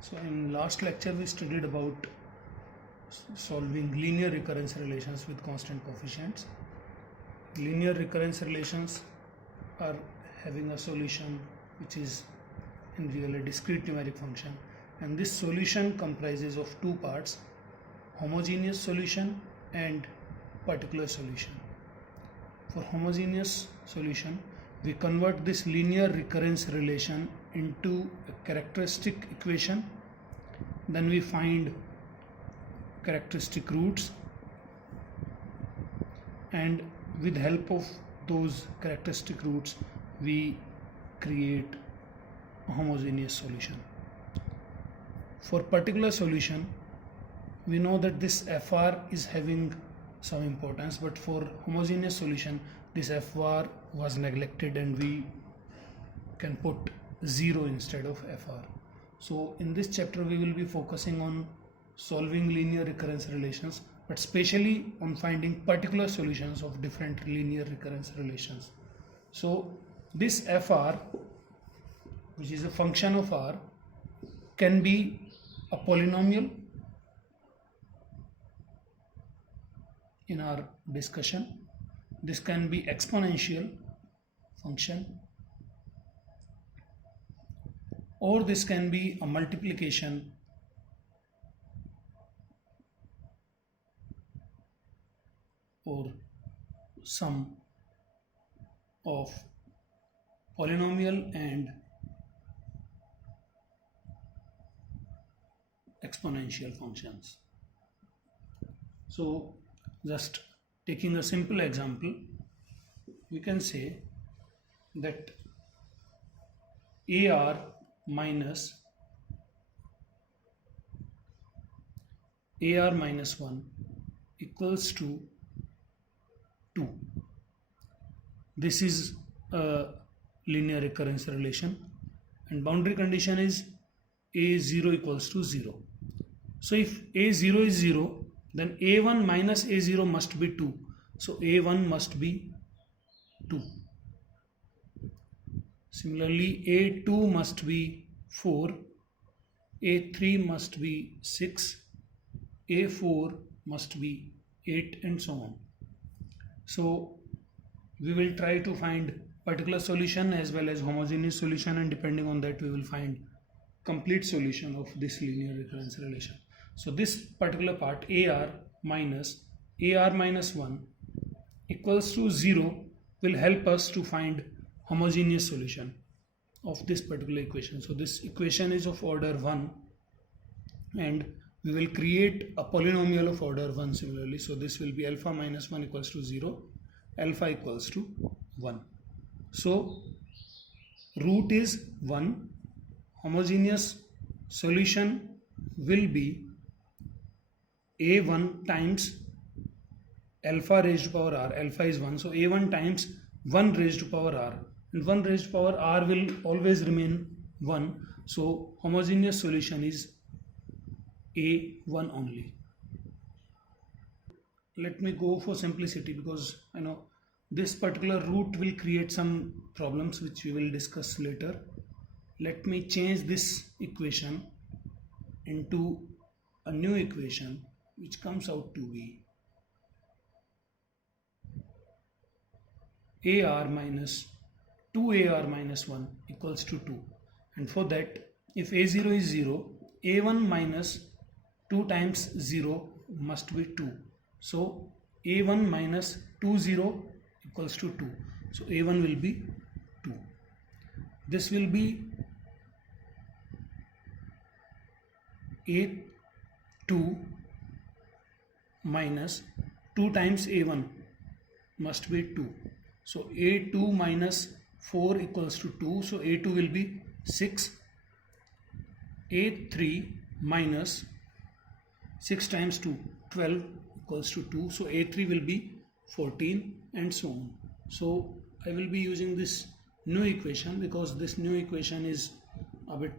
So in last lecture we studied about solving linear recurrence relations with constant coefficients. Linear recurrence relations are having a solution which is in real a discrete numeric function, and this solution comprises of two parts: homogeneous solution and particular solution. For homogeneous solution, we convert this linear recurrence relation into a characteristic equation. Then we find characteristic roots, and with help of those characteristic roots we create a homogeneous solution. For particular solution, we know that this FR is having some importance, but for homogeneous solution this FR was neglected and we can put 0 instead of FR. So in this chapter we will be focusing on solving linear recurrence relations, but specially on finding particular solutions of different linear recurrence relations. So this FR, which is a function of R, can be a polynomial in our discussion. This can be exponential function, or this can be a multiplication or sum of polynomial and exponential functions. So just taking a simple example, we can say that AR minus 1 equals to 2. This is a linear recurrence relation, and boundary condition is A0 equals to 0. So if A0 is 0, then A1 minus A0 must be 2. So A1 must be 2. Similarly, A2 must be 4, A3 must be 6, A4 must be 8, and so on. So we will try to find particular solution as well as homogeneous solution, and depending on that we will find complete solution of this linear recurrence relation. So this particular part AR minus 1 equals to 0 will help us to find homogeneous solution of this particular equation. So this equation is of order 1, and we will create a polynomial of order 1 similarly. So this will be alpha minus 1 equals to 0, alpha equals to 1. So root is 1. Homogeneous solution will be A1 times alpha raised to power r. Alpha is 1, so A1 times 1 raised to power r, and 1 raised to power r will always remain 1. So homogeneous solution is A1 only. Let me go for simplicity, because I know this particular root will create some problems which we will discuss later. Let me change this equation into a new equation which comes out to be AR minus 2AR minus 1 equals to 2. And for that, if A0 is 0, A1 minus 2 times 0 must be 2. So A1 minus 20 equals to 2. So A1 will be 2. This will be A2 minus 2 times A1 must be 2. So A2 minus 4 equals to 2. So A2 will be 6. A3 minus 6 times 2, 12 equals to 2. So A3 will be 14, and so on. So I will be using this new equation because this new equation is a bit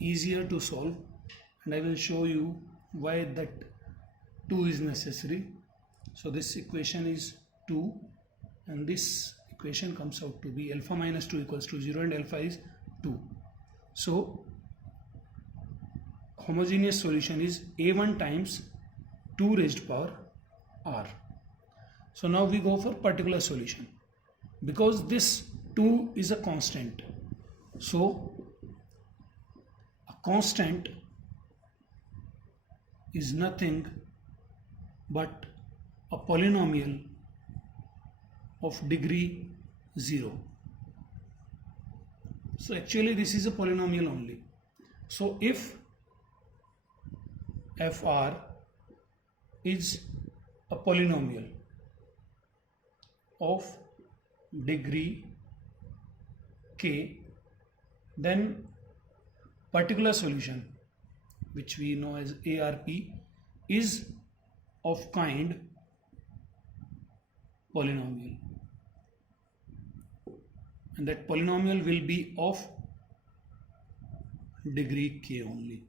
easier to solve, and I will show you why that 2 is necessary. So this equation is 2, and this equation comes out to be alpha minus 2 equals to 0, and alpha is 2. So homogeneous solution is a1 times 2 raised power r. So now we go for particular solution. Because this 2 is a constant, so a constant is nothing but a polynomial of degree 0. So actually this is a polynomial only. So if fr is a polynomial of degree k, then particular solution, which we know as ARP, is of kind polynomial, and that polynomial will be of degree k only.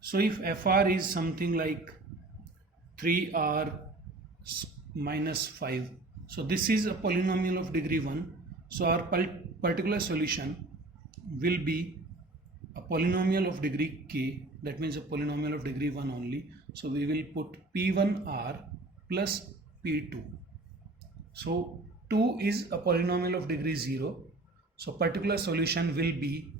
So if fr is something like 3r minus 5, so this is a polynomial of degree 1, so our particular solution will be a polynomial of degree k, that means a polynomial of degree 1 only. So we will put p1r plus p2. So 2 is a polynomial of degree 0, so particular solution will be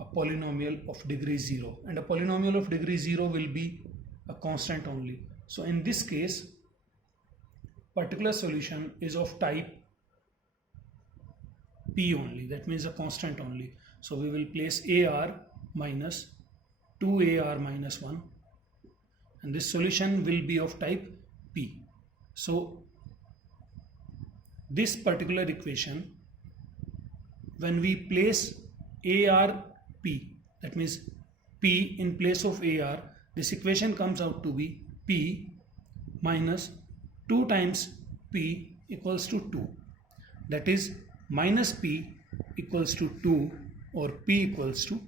a polynomial of degree 0, and a polynomial of degree 0 will be a constant only. So in this case, particular solution is of type p only, that means a constant only. So we will place ar minus 2ar minus 1, and this solution will be of type p. So this particular equation, when we place arp, that means p in place of ar, this equation comes out to be p minus 2 times p equals to 2, that is minus p equals to 2 or p equals to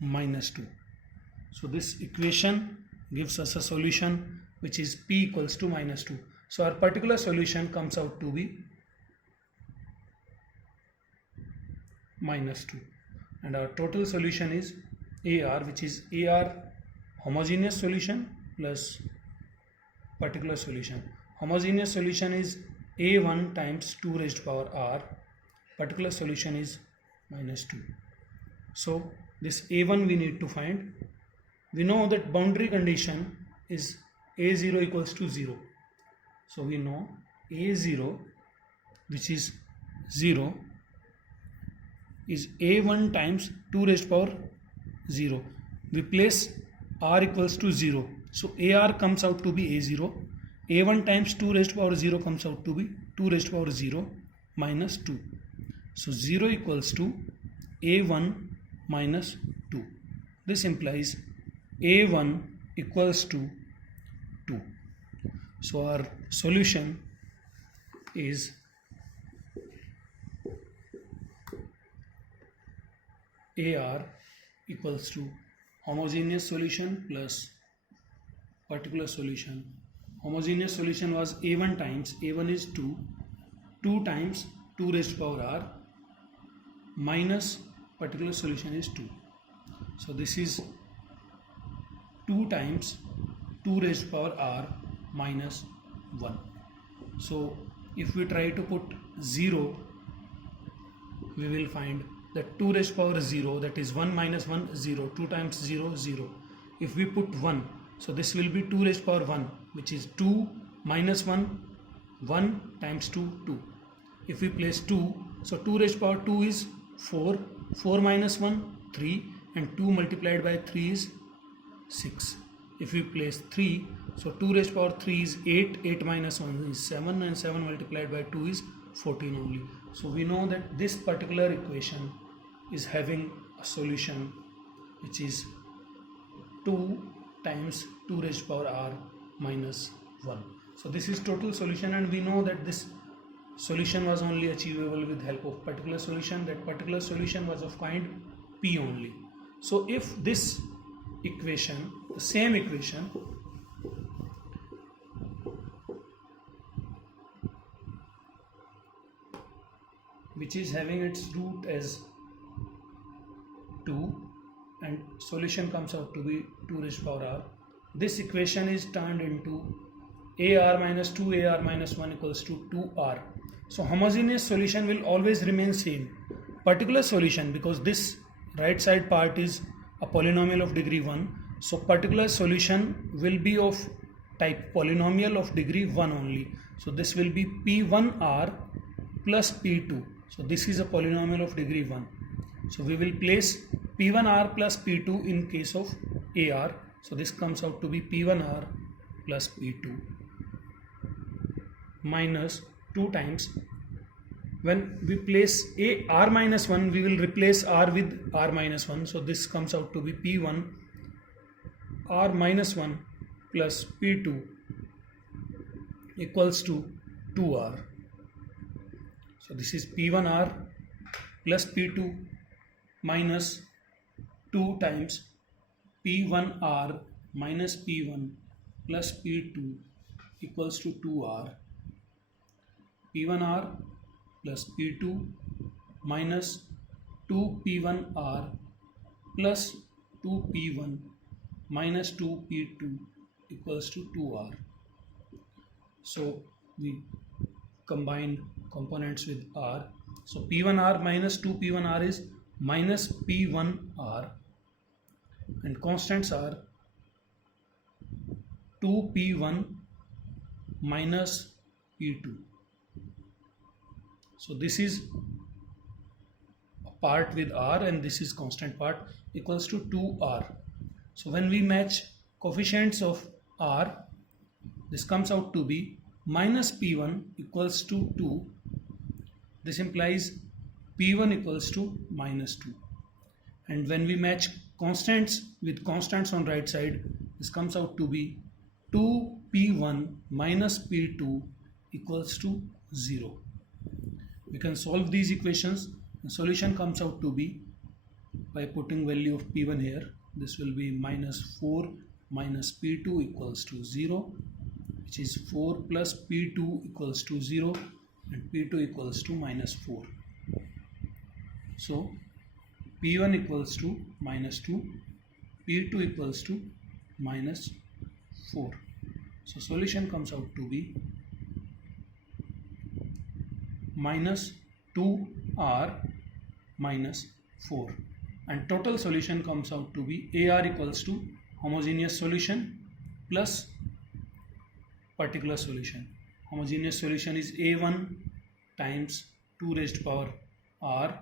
minus 2. So this equation gives us a solution which is p equals to minus 2. So our particular solution comes out to be minus 2, and our total solution is AR, which is AR homogeneous solution plus particular solution. Homogeneous solution is A1 times 2 raised power R, particular solution is minus 2. So this A1 we need to find. We know that boundary condition is A0 equals to 0. So we know A0, which is 0, is A1 times 2 raised power 0. We place R equals to 0. So AR comes out to be A0. A1 times 2 raised power 0 comes out to be 2 raised power 0 minus 2. So 0 equals to A1 minus 2. This implies A1 equals to 2. So our solution is AR equals to homogeneous solution plus particular solution. Homogeneous solution was A1 times, A1 is 2, 2 times 2 raised power R minus particular solution is 2. So this is 2 times 2 raised power R minus 1. So if we try to put 0, we will find that 2 raised power 0, that is 1 minus 1, 0, 2 times 0, 0. If we put 1, so this will be 2 raised power 1, which is 2 minus 1, 1 times 2, 2. If we place 2, so 2 raised power 2 is 4, 4 minus 1, 3, and 2 multiplied by 3 is 6. If we place 3, so 2 raised power 3 is 8, 8 minus 1 is 7, and 7 multiplied by 2 is 14 only. So we know that this particular equation is having a solution which is 2 times 2 raised power R minus 1. So this is total solution, and we know that this solution was only achievable with help of particular solution. That particular solution was of kind P only. So if this equation, the same equation, which is having its root as 2 and solution comes out to be 2 raised to power r. This equation is turned into ar minus 2 ar minus 1 equals to 2r. So homogeneous solution will always remain same. Particular solution, because this right side part is a polynomial of degree 1, so particular solution will be of type polynomial of degree 1 only. So this will be p1r plus p2. So this is a polynomial of degree 1. So we will place p1r plus p2 in case of ar. So this comes out to be p1r plus p2 minus 2 times. When we place r minus 1, we will replace r with r minus 1. So this comes out to be p1 r minus 1 plus p2 equals to 2r. So this is p1r plus p2 minus 2 times p1r minus p1 plus p2 equals to 2r. p1r plus p2 minus 2p1r plus 2p1 minus 2p2 equals to 2r. So we combine components with r. So p1r minus 2p1r is minus p1r, and constants are 2p1 minus p2. So this is a part with r and this is constant part, equals to 2r. So when we match coefficients of r, this comes out to be minus p1 equals to 2. This implies p1 equals to minus 2. And when we match constants with constants on right side, this comes out to be 2p1 minus p2 equals to 0. We can solve these equations. The solution comes out to be, by putting value of p1 here, this will be minus 4 minus p2 equals to 0, which is 4 plus p2 equals to 0, and p2 equals to minus 4. So p1 equals to minus 2, p2 equals to minus 4. So solution comes out to be minus 2r minus 4, and total solution comes out to be ar equals to homogeneous solution plus particular solution. Homogeneous solution is a1 times 2 raised to power r.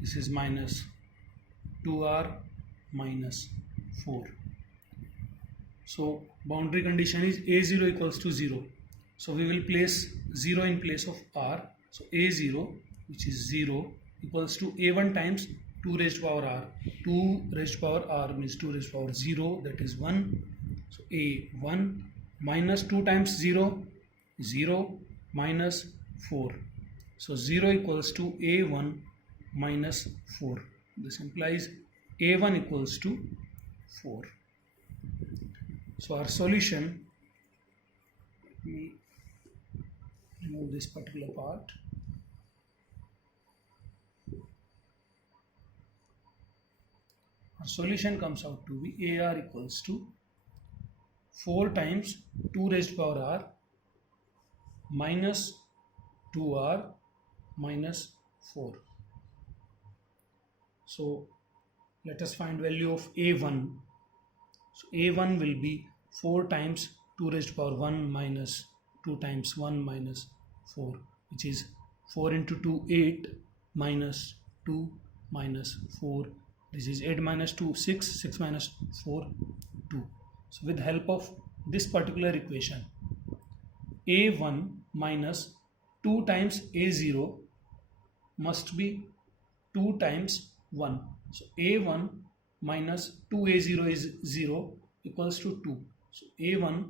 This is minus 2r minus 4. So boundary condition is a0 equals to 0. So we will place 0 in place of r. So a0, which is 0, equals to a1 times 2 raised to power r. 2 raised to power r means 2 raised to power 0, that is 1. So a1 minus 2 times 0, 0 minus 4. So 0 equals to a1 minus 4. This implies a1 equals to 4. So our solution, let me remove this particular part. Our solution comes out to be ar equals to 4 times 2 raised to power r minus 2r minus 4. So let us find value of a1. So a1 will be 4 times 2 raised to power 1 minus 2 times 1 minus 4, which is 4 into 2, 8 minus 2 minus 4. This is 8 minus 2, 6, 6 minus 4, 2. So with help of this particular equation, a1 minus 2 times a0 must be 2 times 1. So a1 minus 2a0 is 0 equals to 2. So a1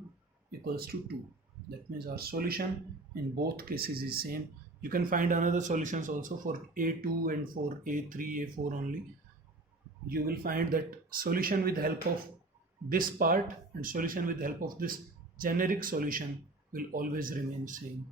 equals to 2. That means our solution in both cases is same. You can find another solutions also for a2 and for a3, a4 only. You will find that solution with help of this part and solution with help of this generic solution will always remain same.